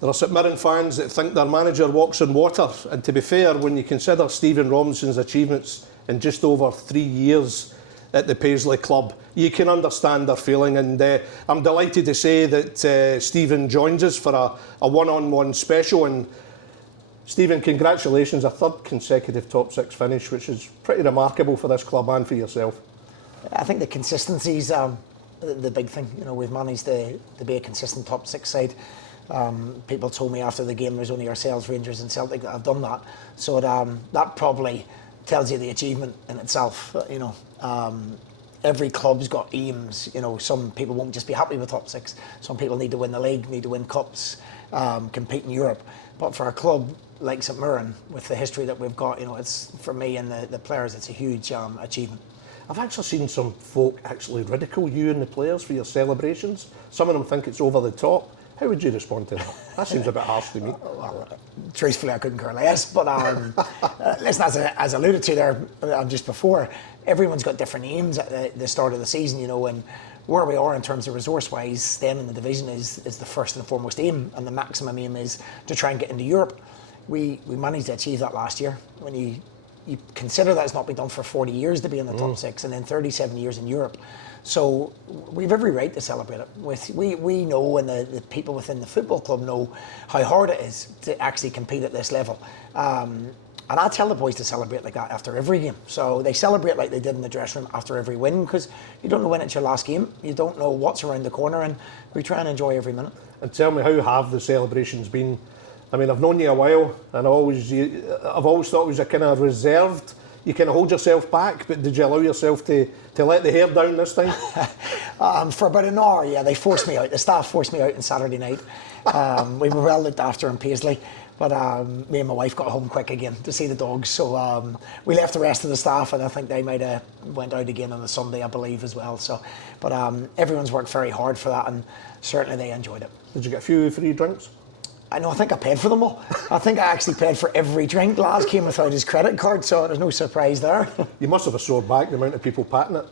There are St Mirren fans that think their manager walks on water, and to be fair, when you consider Stephen Robinson's achievements in just over 3 years at the Paisley club, you can understand their feeling, and I'm delighted to say that Stephen joins us for a one-on-one special. And Stephen, congratulations, a third consecutive top six finish, which is pretty remarkable for this club and for yourself. I think the consistency's the big thing. You know, we've managed to be a consistent top six side. People told me after the game there's only ourselves, Rangers and Celtic that have done that. So that probably tells you the achievement in itself. You know, every club's got aims. You know, some people won't just be happy with top six. Some people need to win the league, need to win cups, compete in Europe. But for a club like St Mirren, with the history that we've got, you know, it's, for me and the players, it's a huge achievement. I've actually seen some folk actually ridicule you and the players for your celebrations. Some of them think it's over the top. How would you respond to that? That seems a bit harsh to me. Well, truthfully, I couldn't care less. But listen, as alluded to there just before, everyone's got different aims at the start of the season, you know, and where we are in terms of resource-wise, staying in the division is the first and foremost aim, and the maximum aim is to try and get into Europe. We managed to achieve that last year. When you consider that it's not been done for 40 years to be in the top six, and then 37 years in Europe. So we've every right to celebrate it. We know, and the people within the football club know how hard it is to actually compete at this level. And I tell the boys to celebrate like that after every game. So they celebrate like they did in the dressing room after every win, because you don't know when it's your last game. You don't know what's around the corner, and we try and enjoy every minute. And tell me, how have the celebrations been? I mean, I've known you a while, and I've always thought it was a kind of reserved. You kind of hold yourself back, but did you allow yourself to let the hair down this time? For about an hour, yeah, they forced me out. The staff forced me out on Saturday night. We were well looked after in Paisley, but me and my wife got home quick again to see the dogs. So we left the rest of the staff, and I think they might have went out again on the Sunday, I believe, as well. So, but everyone's worked very hard for that, and certainly they enjoyed it. Did you get a few free drinks? I know, I think I paid for them all. I think I actually paid for every drink. Laz came without his credit card, so there's no surprise there. You must have a sore back, the amount of people patting it.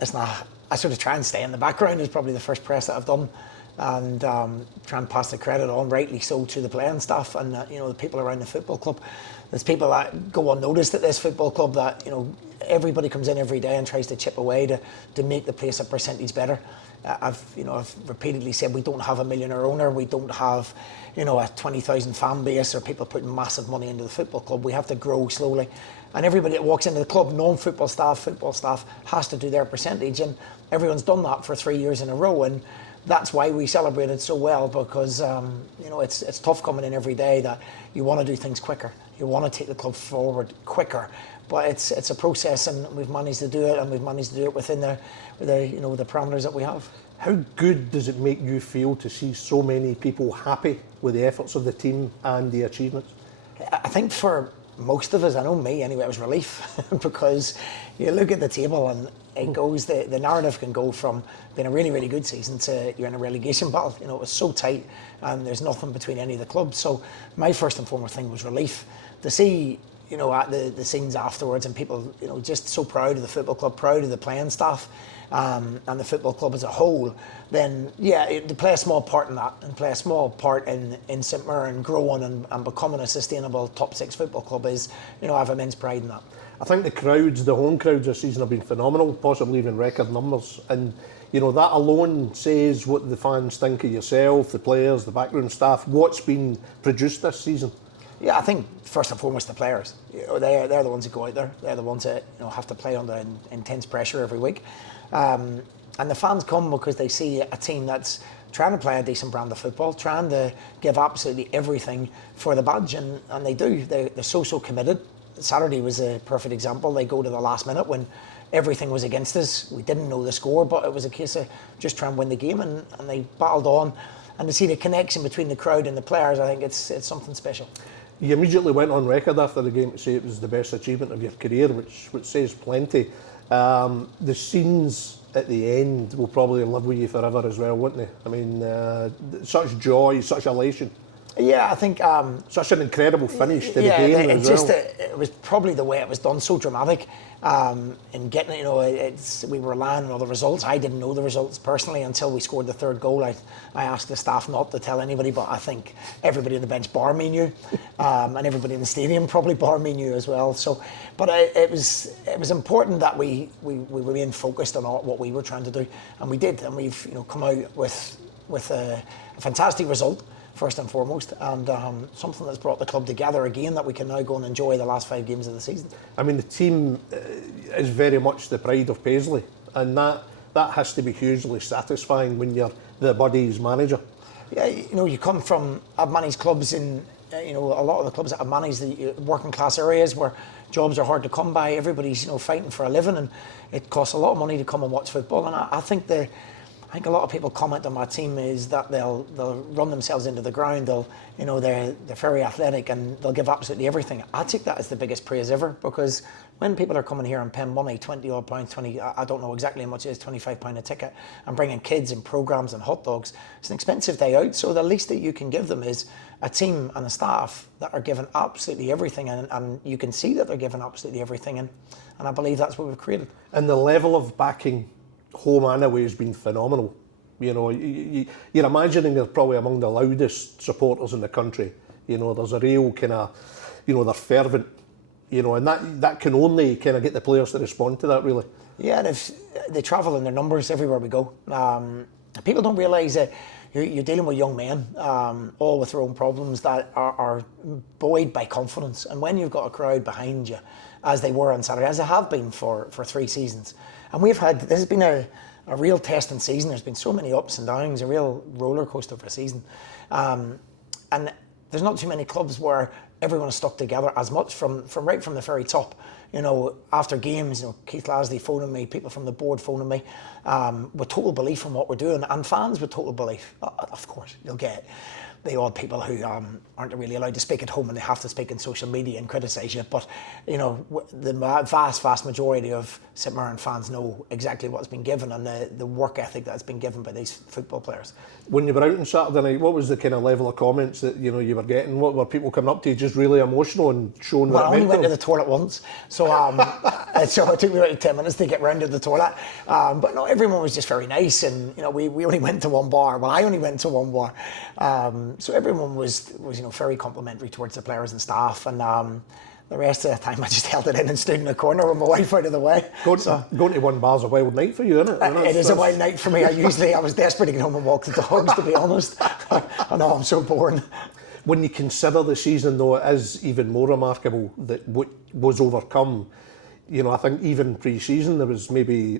It's not. I sort of try and stay in the background is probably the first press that I've done, and try and pass the credit on, rightly so, to the playing staff and you know, the people around the football club. There's people that go unnoticed at this football club that, you know, everybody comes in every day and tries to chip away to make the place a percentage better. I've repeatedly said we don't have a millionaire owner, we don't have, you know, a 20,000 fan base or people putting massive money into the football club. We have to grow slowly, and everybody that walks into the club, non-football staff, football staff, has to do their percentage, and everyone's done that for 3 years in a row, and that's why we celebrated so well, because you know, it's tough coming in every day that you want to do things quicker, you want to take the club forward quicker, but it's a process, and we've managed to do it, and we've managed to do it within the you know, the parameters that we have. How good does it make you feel to see so many people happy with the efforts of the team and the achievements? I think for most of us, I know me anyway, it was relief because you look at the table and it goes, the narrative can go from being a really, really good season to you're in a relegation battle. You know, it was so tight and there's nothing between any of the clubs. So my first and foremost thing was relief to see, you know, at the scenes afterwards, and people, you know, just so proud of the football club, proud of the playing staff, and the football club as a whole. Then yeah, to play a small part in that, and play a small part in St Mirren growing and becoming a sustainable top six football club is, you know, I have immense pride in that. I think the crowds, the home crowds this season have been phenomenal, possibly even record numbers, and you know, that alone says what the fans think of yourself, the players, the backroom staff, what's been produced this season. Yeah, I think first and foremost the players. You know, they're the ones that go out there. They're the ones that, you know, have to play under intense pressure every week, and the fans come because they see a team that's trying to play a decent brand of football, trying to give absolutely everything for the badge, and they do. They're so committed. Saturday was a perfect example. They go to the last minute when everything was against us. We didn't know the score, but it was a case of just trying to win the game, and they battled on. And to see the connection between the crowd and the players, I think it's something special. You immediately went on record after the game to say it was the best achievement of your career, which says plenty. The scenes at the end will probably live with you forever as well, won't they? I mean, such joy, such elation. Yeah, I think such an incredible finish to the yeah, game it as just well. it was probably the way it was done, so dramatic. In getting it, we were relying on all the results. I didn't know the results personally until we scored the third goal. I asked the staff not to tell anybody, but I think everybody on the bench bar me knew, and everybody in the stadium probably bar me knew as well. So, but it was important that we remained focused on what we were trying to do, and we did, and we've come out with a fantastic result, first and foremost, and something that's brought the club together again, that we can now go and enjoy the last 5 games of the season. I mean, the team is very much the pride of Paisley, and that has to be hugely satisfying when you're the Buddies manager. Yeah, you come from, I've managed clubs in, a lot of the clubs that I've managed, the working class areas where jobs are hard to come by. Everybody's, fighting for a living, and it costs a lot of money to come and watch football. And I think a lot of people comment on my team is that they'll run themselves into the ground. They're very athletic and they'll give absolutely everything. I take that as the biggest praise ever, because when people are coming here and paying money, £20 odd, I don't know exactly how much it is, £25 a ticket, and bringing kids and programs and hot dogs, it's an expensive day out. So the least that you can give them is a team and a staff that are giving absolutely everything, and you can see that they're giving absolutely everything, and I believe that's what we've created. And the level of backing home and away has been phenomenal. You're imagining they're probably among the loudest supporters in the country. There's a real kind of, they're fervent, and that can only kind of get the players to respond to that, really. Yeah, and if they travel in their numbers everywhere we go. People don't realise that you're dealing with young men, all with their own problems, that are buoyed by confidence. And when you've got a crowd behind you, as they were on Saturday, as they have been for 3 seasons, and this has been a real testing season. There's been so many ups and downs, a real roller coaster for a season. And there's not too many clubs where everyone is stuck together as much from right from the very top. After games, Keith Lasley phoning me, people from the board phoning me, with total belief in what we're doing, and fans with total belief. Of course, you'll get the odd people who aren't really allowed to speak at home and they have to speak in social media and criticise you. But the vast majority of St Mirren fans know exactly what's been given, and the work ethic that's been given by these football players. When you were out on Saturday night, what was the kind of level of comments that you were getting? What were people coming up to you, just really emotional and showing what it meant? I only went to the toilet once, so so it took me about 10 minutes to get round to the toilet. But no, everyone was just very nice, and we only went to one bar. Well, I only went to one bar. So everyone was very complimentary towards the players and staff, and the rest of the time I just held it in and stood in the corner with my wife out of the way. Going to one bar's a wild night for you, isn't it? It is a wild night for me. I was desperate to get home and walk the dogs, to be honest. I know, I'm so boring. When you consider the season, though, it is even more remarkable that what was overcome. I think even pre-season there was maybe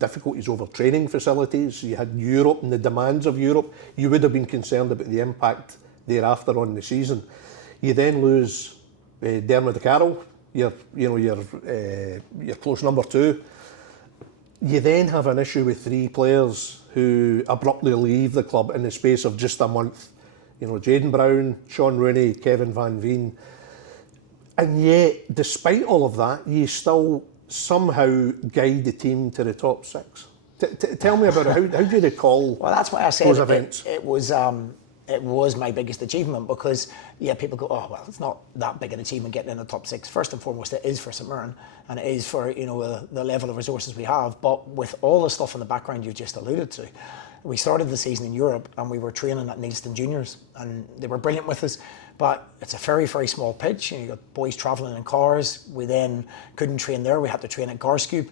difficulties over training facilities. You had Europe and the demands of Europe. You would have been concerned about the impact thereafter on the season. You then lose Dermot Carroll, your close number 2. You then have an issue with 3 players who abruptly leave the club in the space of just a month. Jaden Brown, Shaun Rooney, Kevin van Veen. And yet, despite all of that, you still somehow guide the team to the top 6. Tell me about it. How do you recall that's why I said those events? It was my biggest achievement, because people go, oh well, it's not that big an achievement getting in the top 6. First and foremost, it is for St Mirren, and it is for the level of resources we have. But with all the stuff in the background you just alluded to, we started the season in Europe and we were training at Neilston Juniors, and they were brilliant with us. But it's a very, very small pitch. You got boys travelling in cars. We then couldn't train there. We had to train at Garscoop,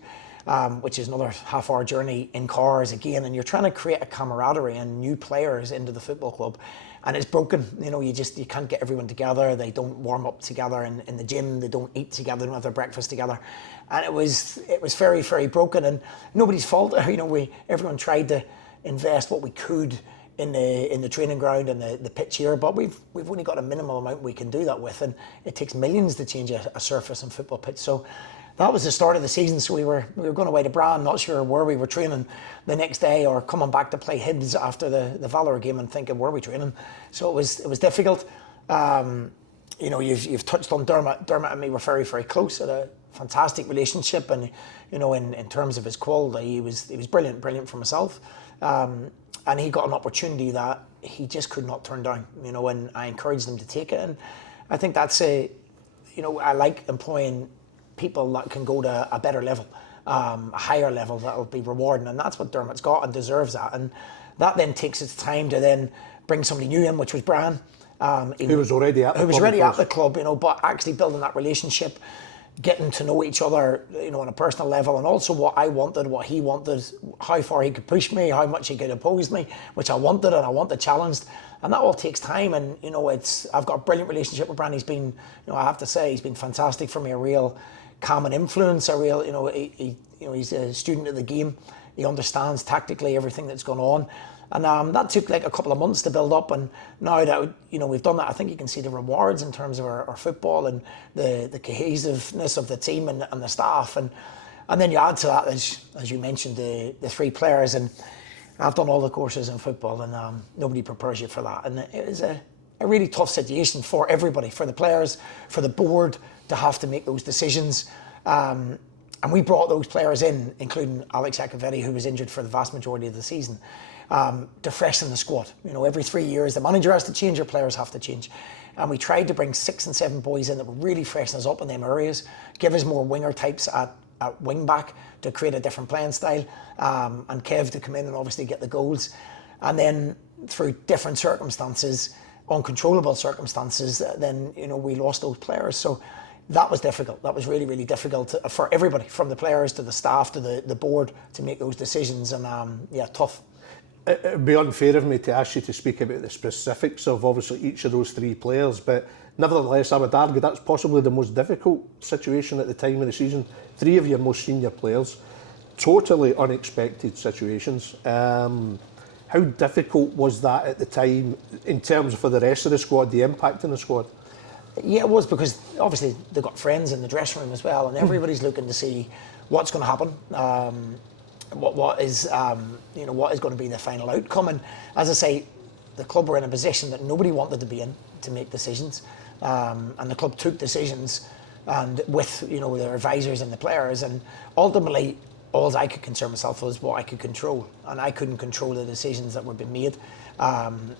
which is another half-hour journey in cars again. And you're trying to create a camaraderie and new players into the football club, and it's broken. You can't get everyone together. They don't warm up together in the gym. They don't eat together. They don't have their breakfast together. And it was very, very broken. And nobody's fault. Everyone tried to invest what we could in the training ground and the pitch here, but we've only got a minimal amount we can do that with, and it takes millions to change a surface and football pitch. So that was the start of the season. So we were going away to Bran, not sure where we were training the next day, or coming back to play Hibs after the Valor game and thinking, where are we training? So it was difficult. You've touched on Dermot. Dermot and me were very, very close, had a fantastic relationship, and in terms of his quality, he was brilliant for myself. And he got an opportunity that he just could not turn down, you know, and I encouraged him to take it. And I think that's you know, I like employing people that can go to a better level, a higher level that'll be rewarding, and that's what Dermot's got and deserves that. And that then takes its time to then bring somebody new in, which was Brian. Who was already at the club, you know, but actually building that relationship, getting to know each other, you know, on a personal level, and also what I wanted, what he wanted, how far he could push me, how much he could oppose me, which I wanted and I wanted challenged. And that all takes time. And, you know, I've got a brilliant relationship with Brian. He's been, you know, I have to say, he's been fantastic for me, a real calming influence, a real, you know, he's a student of the game. He understands tactically everything that's gone on. And that took like a couple of months to build up, and now that, you know, we've done that, I think you can see the rewards in terms of our football and the cohesiveness of the team and the staff, and then you add to that, as you mentioned, the 3 players, and I've done all the courses in football, and nobody prepares you for that, and it was a really tough situation for everybody, for the players, for the board to have to make those decisions. And we brought those players in, including Alex Iacovetti, who was injured for the vast majority of the season, to freshen the squad. You know, every 3 years, the manager has to change, your players have to change. And we tried to bring 6 and 7 boys in that would really freshen us up in them areas, give us more winger types at wing back to create a different playing style, and Kev to come in and obviously get the goals. And then through different circumstances, uncontrollable circumstances, then, you know, we lost those players. So that was difficult. That was really, really difficult for everybody, from the players to the staff to the board, to make those decisions. And yeah, tough. It'd be unfair of me to ask you to speak about the specifics of obviously each of those 3 players, but nevertheless, I would argue that's possibly the most difficult situation at the time of the season. 3 of your most senior players, totally unexpected situations. How difficult was that at the time in terms of, for the rest of the squad, the impact on the squad? Yeah, it was, because obviously they've got friends in the dressing room as well, and everybody's looking to see what's going to happen. What is you know, what is going to be the final outcome. And as I say, the club were in a position that nobody wanted to be in, to make decisions, and the club took decisions, and with, you know, their advisors and the players, and ultimately all I could concern myself was what I could control, and I couldn't control the decisions that were being made,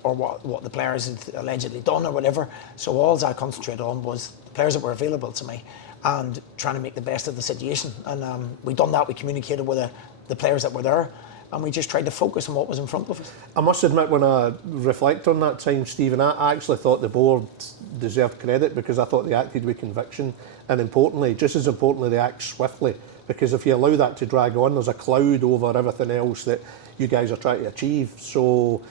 or what the players had allegedly done or whatever. So all I concentrated on was the players that were available to me and trying to make the best of the situation. And we done that. We communicated with the players that were there, and we just tried to focus on what was in front of us. I must admit, when I reflect on that time, Stephen, I actually thought the board deserved credit, because I thought they acted with conviction, and importantly, just as importantly, they act swiftly. Because if you allow that to drag on, there's a cloud over everything else that you guys are trying to achieve. So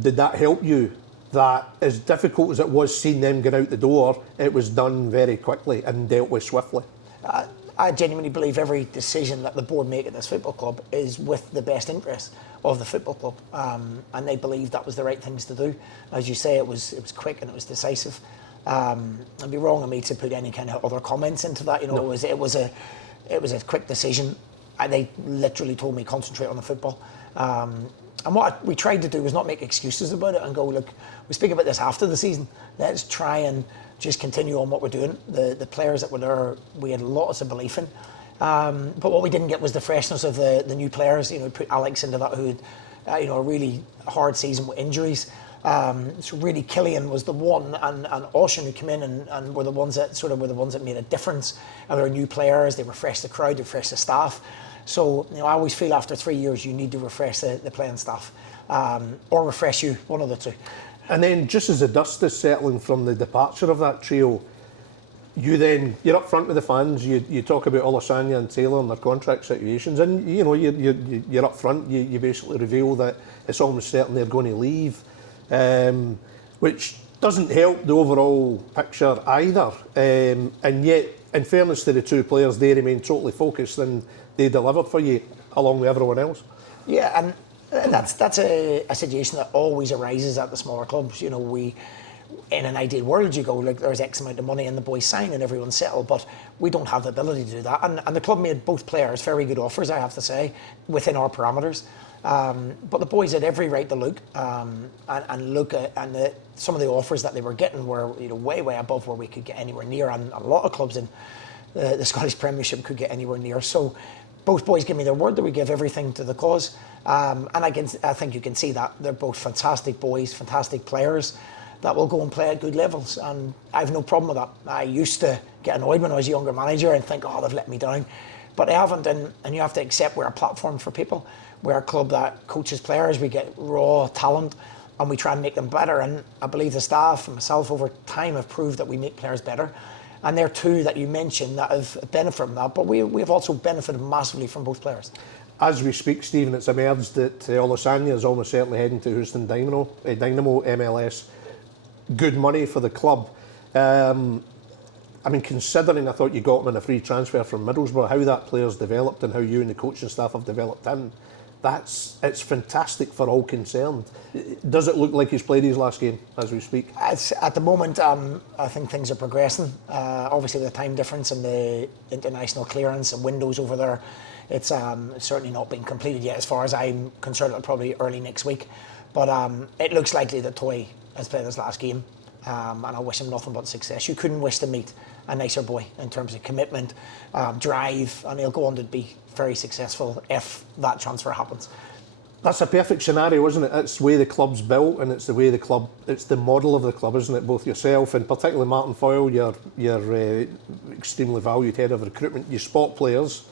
did that help you, that as difficult as it was seeing them get out the door, it was done very quickly and dealt with swiftly? I genuinely believe every decision that the board make at this football club is with the best interest of the football club, and they believed that was the right things to do. As you say, it was quick and it was decisive. It'd be wrong of me to put any kind of other comments into that. You know, no. It was a quick decision. They literally told me concentrate on the football. And what we tried to do was not make excuses about it and go, look, we speak about this after the season. Let's try and just continue on what we're doing. The players that were there, we had lots of belief in. But what we didn't get was the freshness of the new players. You know, put Alex into that, who had, you know, a really hard season with injuries. So really, Killian was the one, and Ocean, who came in and were the ones that made a difference. And they were new players. They refreshed the crowd, they refreshed the staff. So, you know, I always feel after 3 years you need to refresh the playing staff, or refresh you, one of the two. And then, just as the dust is settling from the departure of that trio, you're up front with the fans. You talk about Olasanya and Taylor and their contract situations, and you know you're up front. You basically reveal that it's almost certain they're going to leave, which doesn't help the overall picture either. And yet, in fairness to the 2 players, they remain totally focused and they delivered for you along with everyone else. Yeah, and that's a situation that always arises at the smaller clubs. You know, we, in an ideal world, you go, like, there's X amount of money and the boys sign and everyone's settled, but we don't have the ability to do that. And the club made both players very good offers, I have to say, within our parameters. But the boys had every right to look and look at, and some of the offers that they were getting were, you know, way above where we could get anywhere near, and a lot of clubs in the Scottish Premiership could get anywhere near. So both boys give me their word that we give everything to the cause. And I think you can see that. They're both fantastic boys, fantastic players that will go and play at good levels. And I have no problem with that. I used to get annoyed when I was a younger manager and think, oh, they've let me down. But they haven't, and you have to accept we're a platform for people. We're a club that coaches players, we get raw talent, and we try and make them better. And I believe the staff and myself over time have proved that we make players better. And there are two that you mentioned that have benefited from that, but we've also benefited massively from both players. As we speak, Stephen, it's emerged that Olusanya is almost certainly heading to Houston Dynamo MLS. Good money for the club. I mean, considering I thought you got him in a free transfer from Middlesbrough, how that player's developed and how you and the coaching staff have developed him, it's fantastic for all concerned. Does it look like he's played his last game as we speak? At the moment, I think things are progressing. Obviously, the time difference and the international clearance and windows over there, it's certainly not been completed yet. As far as I'm concerned, it'll probably early next week. But it looks likely that Toy has played his last game, and I wish him nothing but success. You couldn't wish to meet a nicer boy in terms of commitment, drive, and he'll go on to be very successful if that transfer happens. That's a perfect scenario, isn't it? It's the way the club's built, and it's the way it's the model of the club, isn't it? Both yourself and particularly Martin Foyle, your extremely valued head of recruitment. You spot players,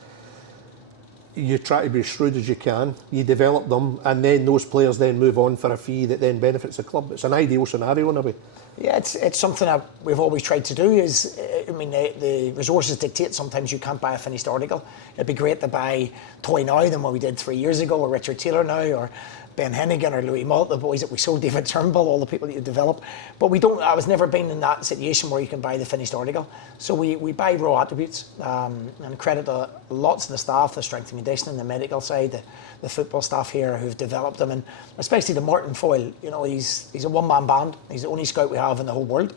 you try to be as shrewd as you can, you develop them, and then those players then move on for a fee that then benefits the club. It's an ideal scenario in a way. Yeah, it's something that we've always tried to do. The resources dictate sometimes you can't buy a finished article. It'd be great to buy Toy now than what we did 3 years ago, or Richard Taylor now, or Ben Hennigan or Louis Malt, the boys that we sold, David Turnbull, all the people that you develop. But I was never been in that situation where you can buy the finished article. So we buy raw attributes, and credit lots of the staff, the strength and conditioning, the medical side, the football staff here who've developed them, and especially the Martin Foyle. He's a one-man band. He's the only scout we have in the whole world,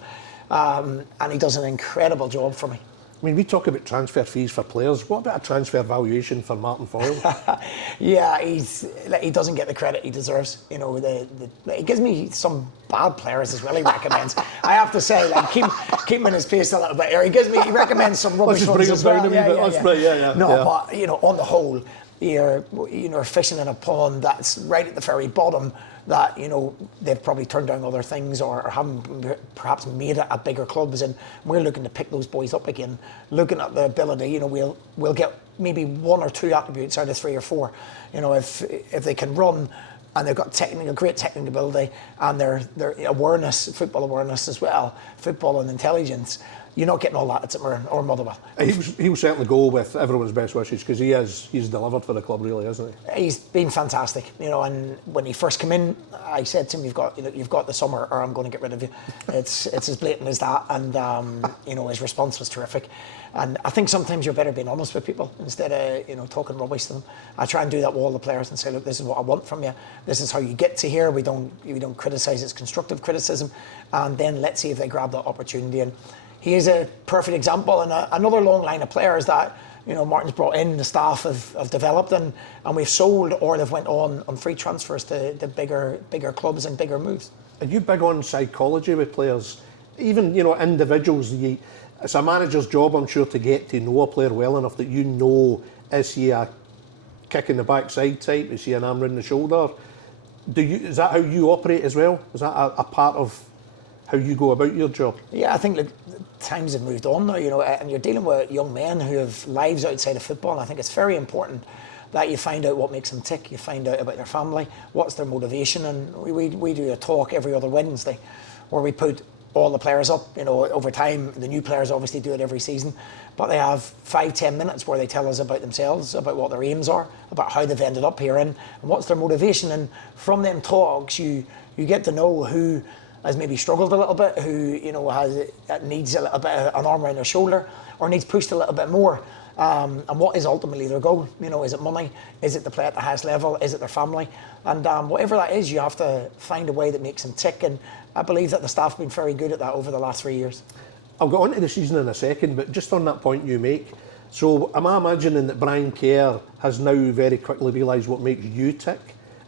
and he does an incredible job for me. I mean, we talk about transfer fees for players. What about a transfer valuation for Martin Foyle? Yeah, he doesn't get the credit he deserves. He gives me some bad players as well. He recommends. I have to say, keep him in his pace a little bit here. He recommends some rubbish ones as well. But on the whole, you're fishing in a pond that's right at the very bottom. That they've probably turned down other things or haven't perhaps made it at bigger clubs, and we're looking to pick those boys up again. Looking at the ability, we'll get maybe one or two attributes out of 3 or 4. If they can run and they've got great technical ability and their awareness, football awareness as well, football and intelligence. You're not getting all that at St Mirren or Motherwell. He'll certainly go with everyone's best wishes because he's delivered for the club, really, hasn't he? He's been fantastic, and when he first came in, I said to him, "You've got the summer, or I'm going to get rid of you." It's as blatant as that, and his response was terrific. And I think sometimes you're better being honest with people instead of talking rubbish to them. I try and do that with all the players and say, "Look, this is what I want from you. This is how you get to here. We don't criticise. It's constructive criticism, and then let's see if they grab that opportunity." And he is a perfect example, and another long line of players that Martin's brought in, the staff have developed, and we've sold or they've went on free transfers to the bigger clubs and bigger moves. Are you big on psychology with players? Even individuals. It's a manager's job, I'm sure, to get to know a player well enough that is he a kick in the backside type? Is he an arm round the shoulder? Is that how you operate as well? Is that a part of how you go about your job? Yeah, I think times have moved on now, and you're dealing with young men who have lives outside of football, and I think it's very important that you find out what makes them tick, you find out about their family, what's their motivation, and we do a talk every other Wednesday where we put all the players up, over time. The new players obviously do it every season, but they have 5-10 minutes where they tell us about themselves, about what their aims are, about how they've ended up here, and what's their motivation. And from them talks, you get to know who has maybe struggled a little bit, who needs a little bit of an arm around their shoulder, or needs pushed a little bit more. And what is ultimately their goal? Is it money? Is it to play at the highest level? Is it their family? And whatever that is, you have to find a way that makes them tick. And I believe that the staff have been very good at that over the last 3 years. I'll get on to the season in a second, but just on that point you make, so am I imagining that Brian Kerr has now very quickly realised what makes you tick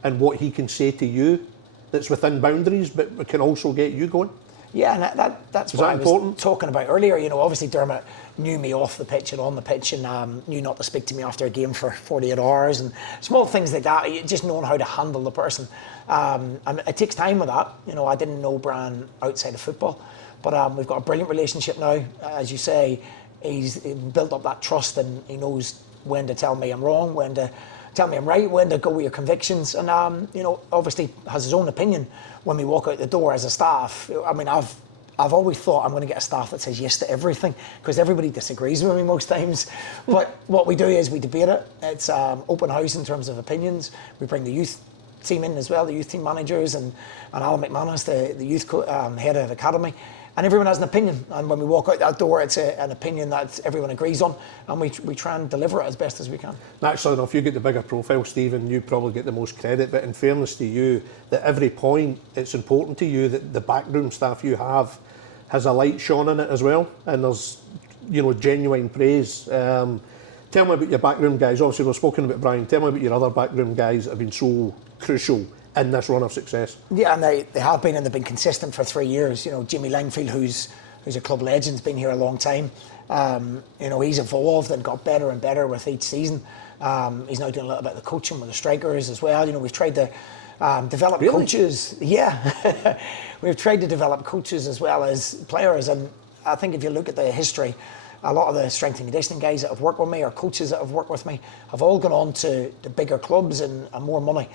and what he can say to you that's within boundaries but can also get you going? Yeah, and that's what I was talking about earlier. You know, obviously Dermot knew me off the pitch and on the pitch, and knew not to speak to me after a game for 48 hours, and small things like that. Just knowing how to handle the person, and it takes time with that. You know, I didn't know Brian outside of football, but we've got a brilliant relationship now. As you say, he's built up that trust, and he knows when to tell me I'm wrong, when to tell me I'm right, when to go with your convictions, and you know, obviously has his own opinion when we walk out the door as a staff. I mean, I've always thought I'm going to get a staff that says yes to everything, because everybody disagrees with me most times. But what we do is we debate it. It's open house in terms of opinions. We bring the youth team in as well, the youth team managers, and Alan McManus, the youth head of academy. And everyone has an opinion, and when we walk out that door, it's an opinion that everyone agrees on, and we try and deliver it as best as we can. Naturally enough, you get the bigger profile, Stephen, you probably get the most credit, but in fairness to you, at every point, it's important to you that the backroom staff you have has a light shone in it as well, and there's, you know, genuine praise. Tell me about your backroom guys. Obviously, we've spoken about Brian. Tell me about your other backroom guys that have been so crucial in this run of success. Yeah, and they have been, and they've been consistent for 3 years. You know, Jimmy Langfield, who's a club legend, has been here a long time. You know, he's evolved and got better and better with each season. He's now doing a little bit of the coaching with the strikers as well. You know, we've tried to develop coaches. Yeah, we've tried to develop coaches as well as players. And I think if you look at the history, a lot of the strength and conditioning guys that have worked with me, or coaches that have worked with me, have all gone on to the bigger clubs and more money.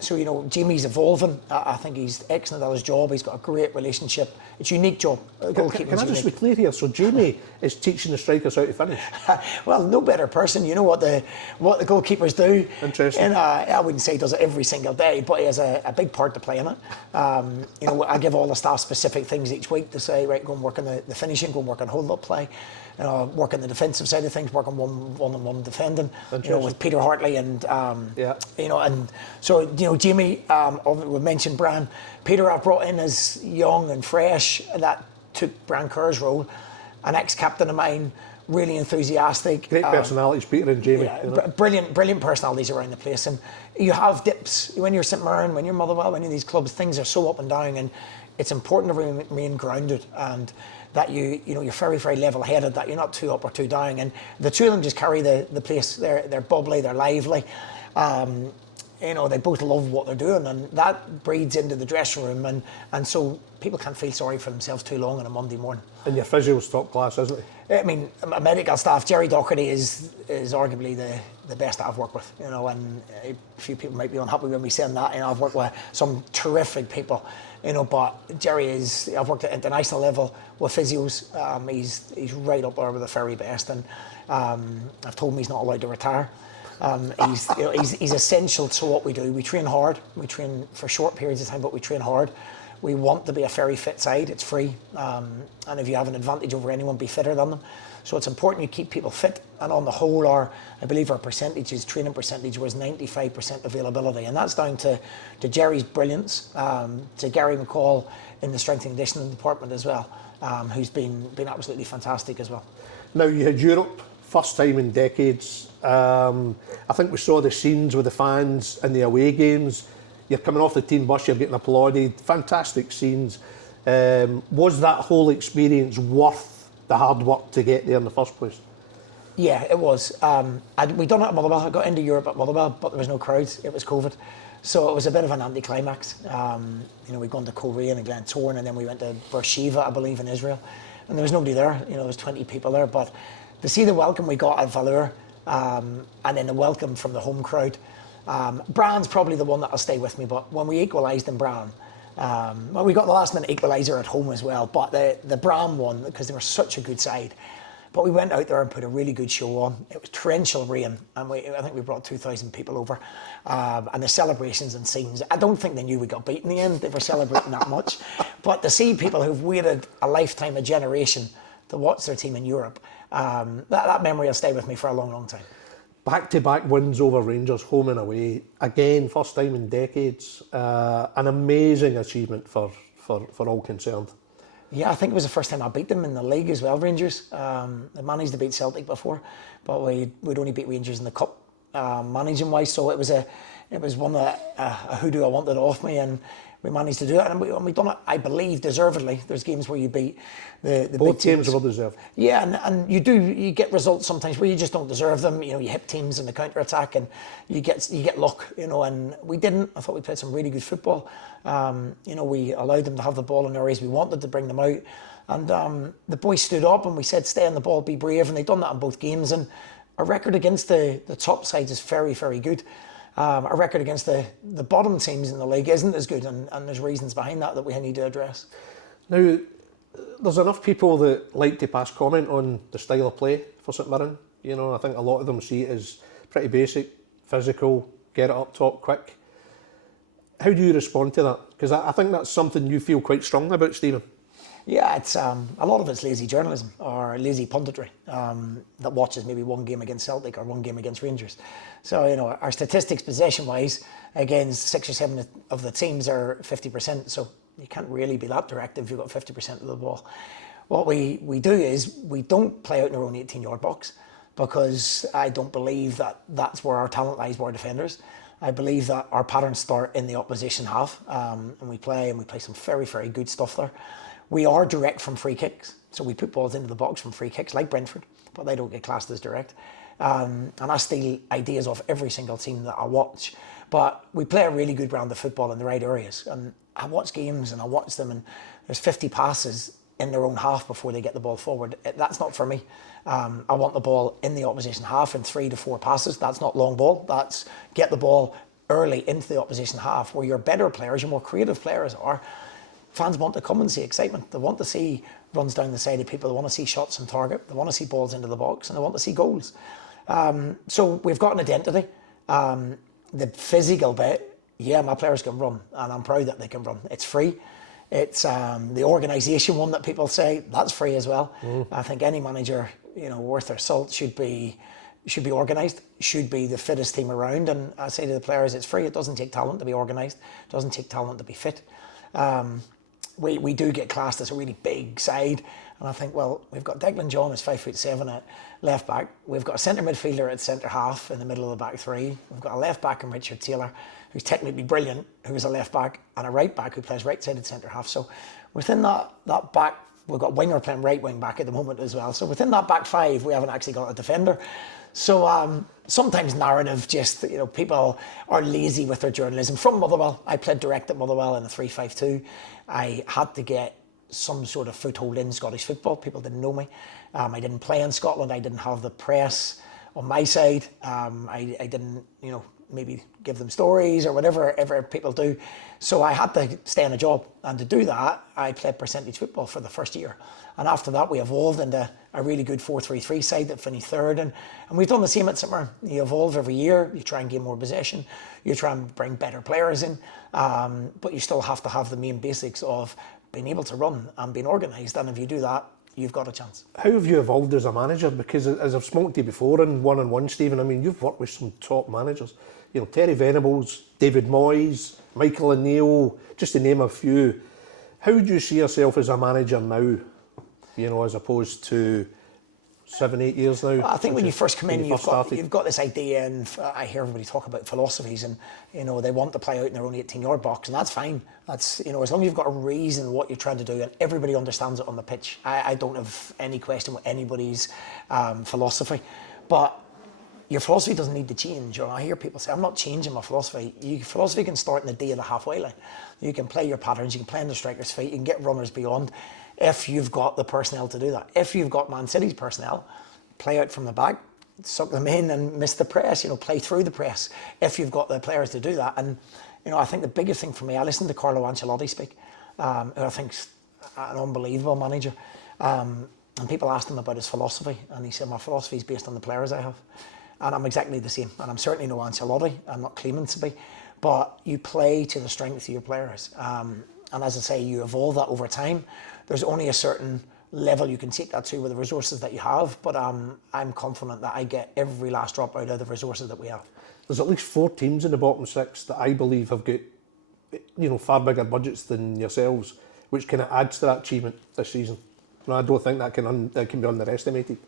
So, you know, Jamie's evolving. I think he's excellent at his job. He's got a great relationship. It's a unique job. Can I just be clear here? So Jamie is teaching the strikers how to finish? Well, no better person. You know what the goalkeepers do. Interesting. And I wouldn't say he does it every single day, but he has a big part to play in it. You know, I give all the staff specific things each week to say, right, go and work on the finishing, go and work on hold-up play. Work on the defensive side of things, work on one-on-one defending, you know, with Peter Hartley and you know, and so, you know, Jamie, we mentioned Bran. Peter I've brought in as young and fresh, and that took Bran Kerr's role, an ex-captain of mine, really enthusiastic. Great personalities, Peter and Jamie. Yeah, you know? brilliant personalities around the place, and you have dips when you're St Mirren, when you're Motherwell, when you're these clubs, things are so up and down, and it's important to remain grounded, and that you're very, very level-headed, that you're not too up or too down. And the two of them just carry the place. They're bubbly, they're lively. You know, they both love what they're doing, and that breeds into the dressing room, and so people can't feel sorry for themselves too long on a Monday morning. And your physio's top class, isn't he? I mean, a medical staff, Jerry Doherty is arguably the best that I've worked with, you know, and a few people might be unhappy when we say that. You know, I've worked with some terrific people, you know, but Jerry I've worked at international level with physios. He's right up there with the very best, and I've told him he's not allowed to retire. He's essential to what we do. We train hard. We train for short periods of time, but we train hard. We want to be a very fit side. It's free, and if you have an advantage over anyone, be fitter than them. So it's important you keep people fit. And on the whole, I believe our training percentage was 95% availability, and that's down to Jerry's brilliance, to Gary McCall in the strength and conditioning department as well, who's been absolutely fantastic as well. Now you had Europe, first time in decades. I think we saw the scenes with the fans in the away games. You're coming off the team bus, you're getting applauded. Fantastic scenes. Was that whole experience worth the hard work to get there in the first place? Yeah, it was. We'd done it at Motherwell. I got into Europe at Motherwell, but there was no crowds. It was COVID. So it was a bit of an anticlimax. You know, we'd gone to Korea and Glentoran, and then we went to Beersheba, I believe, in Israel. And there was nobody there. You know, there was 20 people there. But to see the welcome we got at Valur, and then the welcome from the home crowd, Bran's probably the one that'll stay with me. But when we equalised in Bran, well, we got the last minute equaliser at home as well, but the Bran one, because they were such a good side. But we went out there and put a really good show on. It was torrential rain, and I think we brought 2,000 people over. And the celebrations and scenes, I don't think they knew we got beat in the end. They were celebrating that much. But to see people who've waited a lifetime, a generation, to watch their team in Europe, that memory will stay with me for a long, long time. Back-to-back wins over Rangers, home and away. Again, first time in decades. An amazing achievement for all concerned. Yeah, I think it was the first time I beat them in the league as well, Rangers. They managed to beat Celtic before, but we'd only beat Rangers in the cup, managing wise. So it was one that a hoodoo I wanted off me, and we managed to do it, and we've done it, I believe, deservedly. There's games where you beat the Both big teams. games were deserved. Yeah, and you get results sometimes where you just don't deserve them. You hit teams in the counter attack, and you get luck. And we didn't. I thought we played some really good football. We allowed them to have the ball in areas we wanted to bring them out, and the boys stood up and we said, "Stay on the ball, be brave," and they've done that in both games. And our record against the top sides is very, very good. Our record against the bottom teams in the league isn't as good, and there's reasons behind that we need to address. Now, there's enough people that like to pass comment on the style of play for St Mirren. I think a lot of them see it as pretty basic, physical, get it up top quick. How do you respond to that? Because I think that's something you feel quite strongly about, Stephen. Yeah, it's a lot of it's lazy journalism or lazy punditry that watches maybe one game against Celtic or one game against Rangers. So, our statistics possession-wise against 6 or 7 of the teams are 50%. So you can't really be that direct if you've got 50% of the ball. What we do is we don't play out in our own 18-yard box, because I don't believe that that's where our talent lies, with our defenders. I believe that our patterns start in the opposition half, and we play some very, very good stuff there. We are direct from free kicks, so we put balls into the box from free kicks, like Brentford, but they don't get classed as direct. And I steal ideas off every single team that I watch. But we play a really good round of football in the right areas. And I watch games and I watch them, and there's 50 passes in their own half before they get the ball forward. That's not for me. I want the ball in the opposition half in 3 to 4 passes. That's not long ball. That's get the ball early into the opposition half, where your better players, your more creative players are. Fans want to come and see excitement. They want to see runs down the side of people. They want to see shots on target. They want to see balls into the box, and they want to see goals. So we've got an identity. The physical bit, yeah, my players can run, and I'm proud that they can run. It's free. It's the organisation one that people say, that's free as well. I think any manager, worth their salt should be organised, should be the fittest team around. And I say to the players, it's free. It doesn't take talent to be organised. It doesn't take talent to be fit. We do get classed as a really big side, and I think, well, we've got Declan John as 5'7" at left back. We've got a centre midfielder at centre half in the middle of the back three. We've got a left back in Richard Taylor, who's technically brilliant, who's a left back, and a right back who plays right-sided centre half. So within that back, we've got winger playing right wing back at the moment as well. So within that back five, we haven't actually got a defender. So sometimes narrative, just people are lazy with their journalism. From Motherwell, I played direct at Motherwell in a 3-5-2. I had to get some sort of foothold in Scottish football. People didn't know me. I didn't play in Scotland. I didn't have the press on my side. I didn't, maybe give them stories or whatever people do. So I had to stay on a job. And to do that, I played percentage football for the first year. And after that, we evolved into a really good 4-3-3 side that finished third. And we've done the same at St Mirren. You evolve every year. You try and gain more possession. You try and bring better players in. But you still have to have the main basics of being able to run and being organised. And if you do that, you've got a chance. How have you evolved as a manager? Because as I've spoken to you before in one-on-one, Stephen, I mean, you've worked with some top managers. Terry Venables, David Moyes, Michael O'Neill, just to name a few. How do you see yourself as a manager now, as opposed to 7-8 years now? I think when you first come in, you've got this idea, and I hear everybody talk about philosophies, and they want to play out in their own 18-yard box, and that's fine. That's as long as you've got a reason what you're trying to do, and everybody understands it on the pitch. I don't have any question with anybody's philosophy, but your philosophy doesn't need to change. I hear people say, I'm not changing my philosophy. Your philosophy can start in the day of the halfway line. You can play your patterns, you can play in the striker's feet, you can get runners beyond, if you've got the personnel to do that. If you've got Man City's personnel, play out from the back, suck them in and miss the press, play through the press, if you've got the players to do that. And, I think the biggest thing for me, I listened to Carlo Ancelotti speak, who I think's an unbelievable manager. And people asked him about his philosophy, and he said, my philosophy is based on the players I have. And I'm exactly the same. And I'm certainly no Ancelotti. I'm not claiming to be. But you play to the strength of your players. And as I say, you evolve that over time. There's only a certain level you can take that to with the resources that you have. But I'm confident that I get every last drop out of the resources that we have. There's at least 4 teams in the bottom 6 that I believe have got, far bigger budgets than yourselves, which kind of adds to that achievement this season. And I don't think that can be underestimated.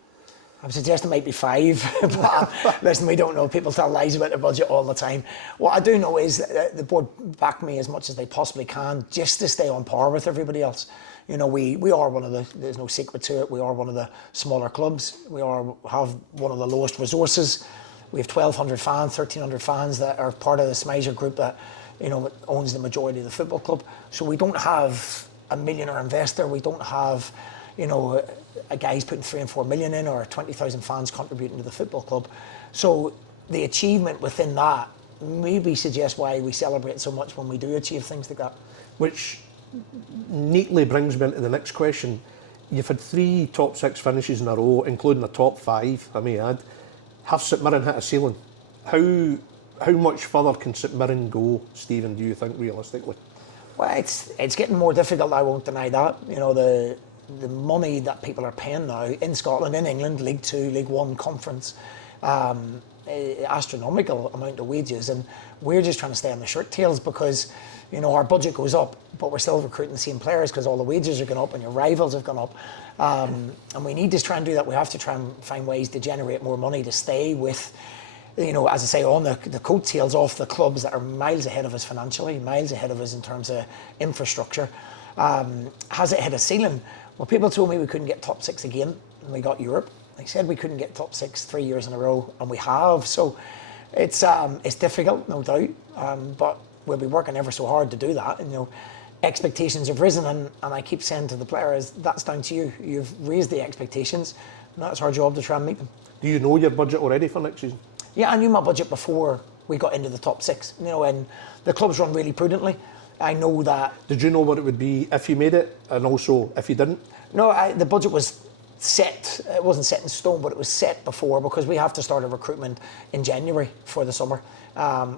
I'm suggesting it might be 5, but listen, we don't know. People tell lies about their budget all the time. What I do know is that the board back me as much as they possibly can, just to stay on par with everybody else. You know, we are one of the, there's no secret to it, we are one of the smaller clubs. We have one of the lowest resources. We have 1,200 fans, 1,300 fans that are part of this major group that, you know, owns the majority of the football club. So we don't have a millionaire investor. We don't have, you know, a guy's putting 3 and 4 million in, or 20,000 fans contributing to the football club. So the achievement within that maybe suggests why we celebrate so much when we do achieve things like that. Which neatly brings me into the next question. You've had 3 top 6 finishes in a row, including a top 5, I may add. Have St Mirren hit a ceiling? How much further can St Mirren go, Stephen, do you think, realistically? Well, it's getting more difficult, I won't deny that. You know, the money that people are paying now in Scotland, in England, League 2, League 1 conference, astronomical amount of wages, and we're just trying to stay on the shirt tails because, you know, our budget goes up, but we're still recruiting the same players because all the wages are going up and your rivals have gone up. And we need to try and do that. We have to try and find ways to generate more money to stay with, you know, as I say, on the coattails off the clubs that are miles ahead of us financially, miles ahead of us in terms of infrastructure. Has it hit a ceiling? Well, people told me we couldn't get top 6 again, and we got Europe. They said we couldn't get top 6 3 years in a row, and we have. So it's difficult, no doubt, but we'll be working ever so hard to do that. And, you know, expectations have risen, and I keep saying to the players, that's down to you. You've raised the expectations, and that's our job to try and meet them. Do you know your budget already for next season? Yeah, I knew my budget before we got into the top 6. You know, and the club's run really prudently. I know that. Did you know what it would be if you made it, and also if you didn't? No, the budget was set. It wasn't set in stone, but it was set before, because we have to start a recruitment in January for the summer,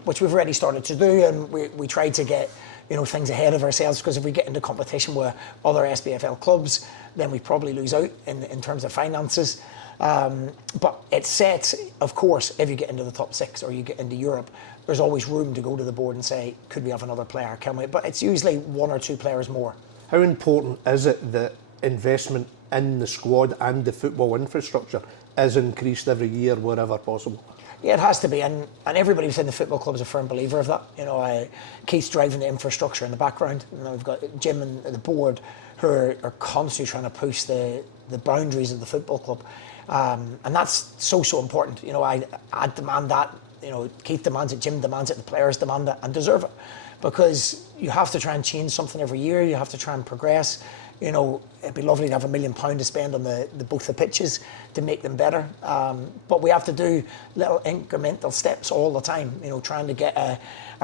which we've already started to do, and we try to get, you know, things ahead of ourselves, because if we get into competition with other SPFL clubs, then we probably lose out in terms of finances. But it's set, of course, if you get into the top 6 or you get into Europe, there's always room to go to the board and say, could we have another player? Can we? But it's usually 1 or 2 players more. How important is it that investment in the squad and the football infrastructure is increased every year wherever possible? Yeah, it has to be, and everybody within the football club is a firm believer of that. You know, Keith's driving the infrastructure in the background. You know, we've got Jim and the board who are constantly trying to push the boundaries of the football club, and that's so important. You know, I demand that. You know, Keith demands it, Jim demands it, the players demand it, and deserve it, because you have to try and change something every year. You have to try and progress. You know, it'd be lovely to have £1 million to spend on both the pitches to make them better. But we have to do little incremental steps all the time. You know, trying to get a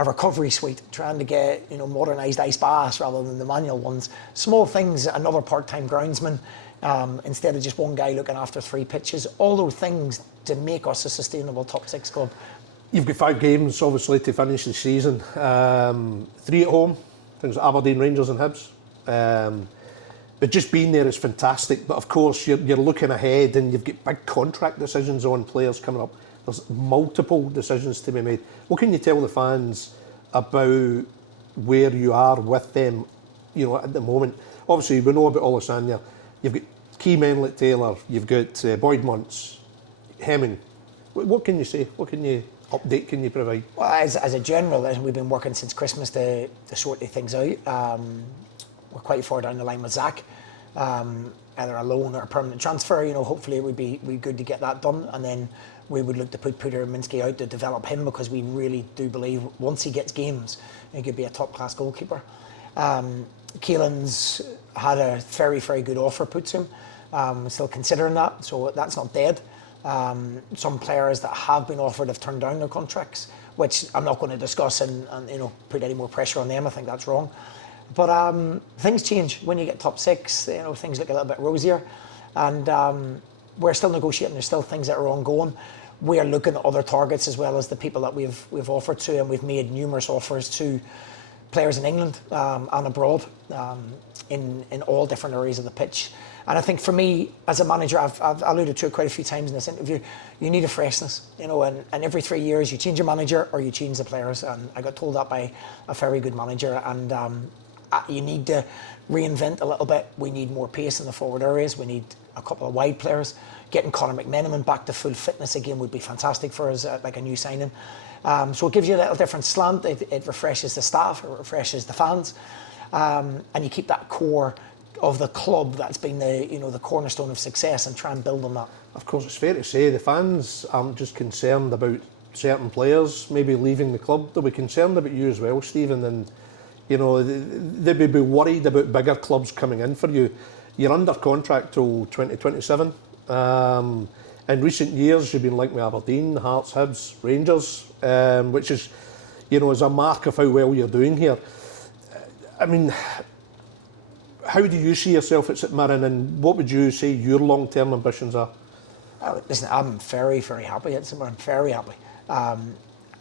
recovery suite, trying to get, you know, modernised ice baths rather than the manual ones. Small things, another part-time groundsman, instead of just one guy looking after 3 pitches. All those things to make us a sustainable top 6 club. You've got 5 games, obviously, to finish the season. 3 at home, things like Aberdeen, Rangers and Hibs. But just being there is fantastic. But of course, you're looking ahead, and you've got big contract decisions on players coming up. There's multiple decisions to be made. What can you tell the fans about where you are with them, you know, at the moment? Obviously, we know about Olasanya. You've got key men like Taylor. You've got Boyd Muntz, Hemming. What can you say? What can you update can you provide? Well, as a general, we've been working since Christmas to sort things out. We're quite far down the line with Zach, either a loan or a permanent transfer. You know, hopefully it would be good to get that done, and then we would look to put Peter Minsky out to develop him, because we really do believe once he gets games, he could be a top-class goalkeeper. Keelan's had a very, very good offer put to him. We're still considering that, so that's not dead. Some players that have been offered have turned down their contracts, which I'm not going to discuss and you know, put any more pressure on them. I think that's wrong. But things change when you get top 6. You know, things look a little bit rosier, and we're still negotiating. There's still things that are ongoing. We are looking at other targets as well as the people that we've offered to, and we've made numerous offers to players in England and abroad, in all different areas of the pitch. And I think for me, as a manager, I've alluded to it quite a few times in this interview, you need a freshness, you know, and every 3 years you change your manager or you change the players. And I got told that by a very good manager, and you need to reinvent a little bit. We need more pace in the forward areas. We need a couple of wide players. getting Conor McMenamin back to full fitness again would be fantastic for us, like a new signing. So it gives you a little different slant. It refreshes the staff, it refreshes the fans, and you keep that core of the club that's been the cornerstone of success, and try and build on that. Of course, it's fair to say the fans aren't just concerned about certain players maybe leaving the club. They'll be concerned about you as well, Stephen, and they'd be worried about bigger clubs coming in for you. You're under contract till 2027. In recent years, you've been linked with Aberdeen, Hearts, Hibs, Rangers, which is, is a mark of how well you're doing here. I mean, how do you see yourself at St Mirren, and what would you say your long-term ambitions are? Listen, I'm very, very happy at St Mirren. Very happy.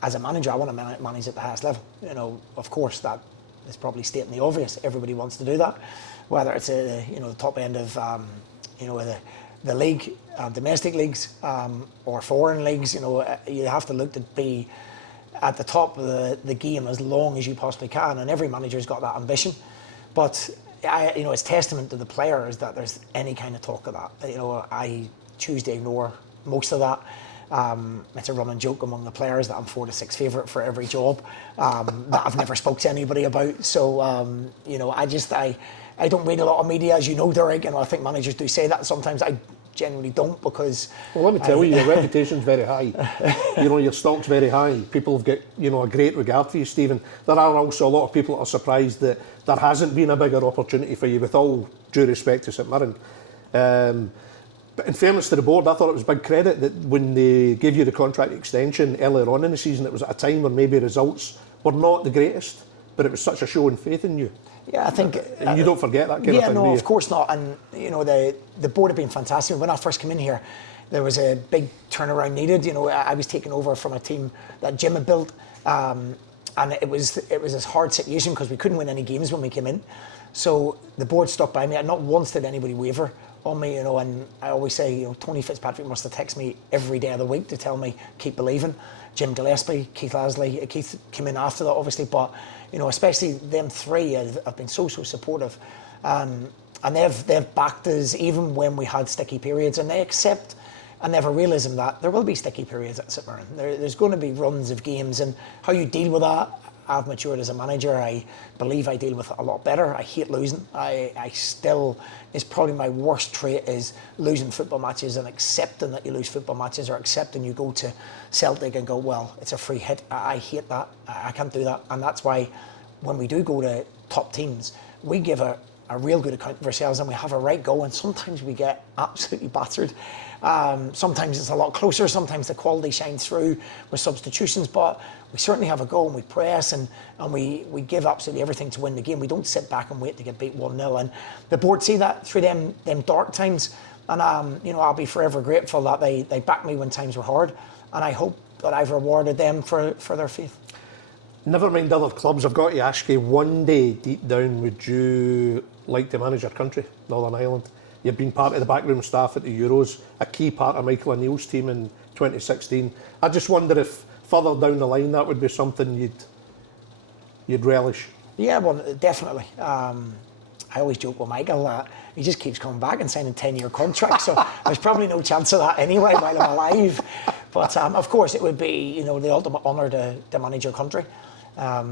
As a manager, I want to manage at the highest level. Of course, that is probably stating the obvious. Everybody wants to do that, whether it's the top end of the league, domestic leagues, or foreign leagues. You have to look to be at the top of the game as long as you possibly can, and every manager's got that ambition. But it's testament to the players that there's any kind of talk of that. I choose to ignore most of that. It's a running joke among the players that I'm 4 to 6 favourite for every job that I've never spoke to anybody about. So I don't read a lot of media, as you know, Derek. I think managers do say that sometimes. I generally don't, because... Well, let me tell you, your reputation's very high. Your stock's very high. People have got, a great regard for you, Stephen. There are also a lot of people that are surprised that there hasn't been a bigger opportunity for you, with all due respect to St Mirren. But in fairness to the board, I thought it was big credit that when they gave you the contract extension earlier on in the season, it was at a time when maybe results were not the greatest, but it was such a show in faith in you. Yeah, I think... And you don't forget that kind of thing, no, do you? of course not. And, the board have been fantastic. When I first came in here, there was a big turnaround needed. I was taking over from a team that Jim had built, and it was this hard situation because we couldn't win any games when we came in. So the board stuck by me, and not once did anybody waver on me, and I always say, Tony Fitzpatrick must have texted me every day of the week to tell me, keep believing. Jim Gillespie, Keith Lasley, Keith came in after that, obviously, but, especially them three have been so supportive. And they've backed us even when we had sticky periods, and they accept and never realism that there will be sticky periods at St Mirren. There's going to be runs of games, and how you deal with that, I've matured as a manager. I believe I deal with it a lot better. I hate losing. I still, it's probably my worst trait, is losing football matches and accepting that you lose football matches, or accepting you go to Celtic and go, well, it's a free hit. I hate that. I can't do that. And that's why when we do go to top teams, we give a real good account of ourselves, and we have a right go, and sometimes we get absolutely battered. Sometimes it's a lot closer, sometimes the quality shines through with substitutions, but we certainly have a go, and we press, and we give absolutely everything to win the game. We don't sit back and wait to get beat 1-0, and the board see that through them dark times, and I'll be forever grateful that they backed me when times were hard, and I hope that I've rewarded them for their faith. Never mind other clubs, I've got to ask you, one day deep down, would you like to manage your country, Northern Ireland? You've been part of the backroom staff at the Euros, a key part of Michael O'Neill's team in 2016. I just wonder if further down the line that would be something you'd relish. Yeah, well, definitely. I always joke with Michael, he just keeps coming back and signing 10-year contracts, so there's probably no chance of that anyway while I'm alive. But of course it would be, the ultimate honour to manage your country.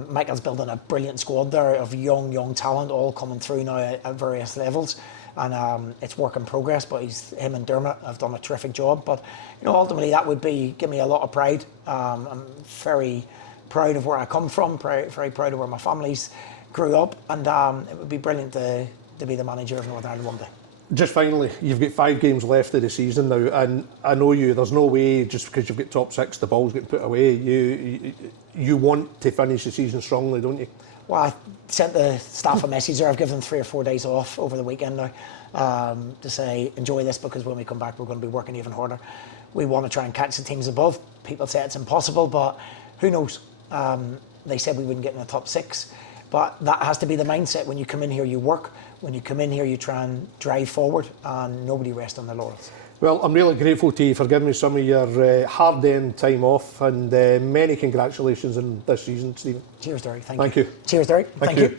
Michael's building a brilliant squad there of young talent, all coming through now at various levels, and it's work in progress, but him and Dermot have done a terrific job. But ultimately that would give me a lot of pride. I'm very proud of where I come from, very proud of where my family's grew up, and it would be brilliant to be the manager of Northern Ireland one day. Just finally, you've got 5 games left of the season now, and I know there's no way, just because you've got top 6, the ball's getting put away. You want to finish the season strongly, don't you? Well, I sent the staff a message there. I've given them 3 or 4 days off over the weekend now to say, enjoy this, because when we come back, we're going to be working even harder. We want to try and catch the teams above. People say it's impossible, but who knows? They said we wouldn't get in the top 6. But that has to be the mindset. When you come in here, you work. When you come in here, you try and drive forward, and nobody rests on their laurels. Well, I'm really grateful to you for giving me some of your hard-earned time off, and many congratulations on this season, Stephen. Cheers, Derek. Thank you. Cheers, Derek. Thank you.